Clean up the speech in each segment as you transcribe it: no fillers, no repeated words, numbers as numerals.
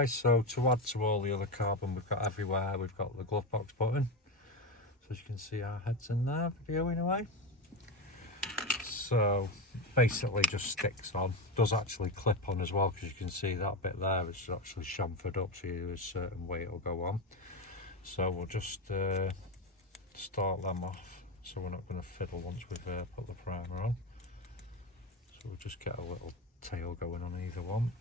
guys, so to add to all the other carbon we've got everywhere, we've got the glove box button. So as you can see, our head's in there, videoing away. So basically just sticks on, does actually clip on as well, because you can see that bit there is actually chamfered up, so there's a certain way it'll go on. So we'll just start them off, so we're not going to fiddle once we've put the primer on. So we'll just get a little tail going on either one.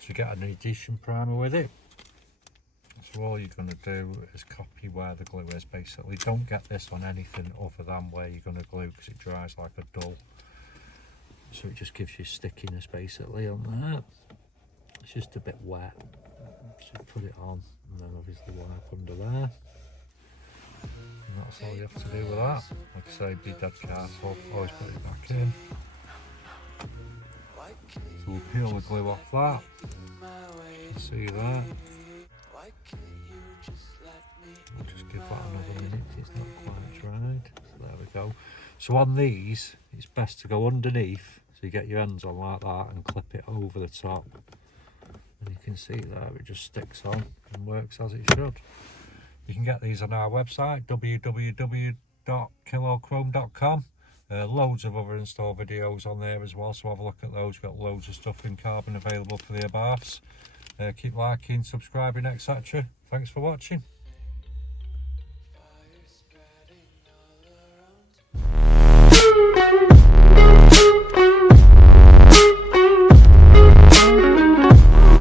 So you get an adhesion primer with it. So all you're going to do is copy where the glue is basically. Don't get this on anything other than where you're going to glue, because it dries like a dull. So it just gives you stickiness basically on there. It's just a bit wet. So put it on and then obviously wipe under there. And that's all you have to do with that. Like I say, be dead careful, always put it back in. So we'll peel the glue off that. See that? We'll just give that another minute, it's not quite dried. So there we go. So on these, it's best to go underneath, so you get your hands on like that and clip it over the top. And you can see there, it just sticks on and works as it should. You can get these on our website, www.KillAllChrome.com. Loads of other install videos on there as well, so have a look at those. We've got loads of stuff in carbon available for the baths. Keep liking, subscribing, etc. Thanks for watching.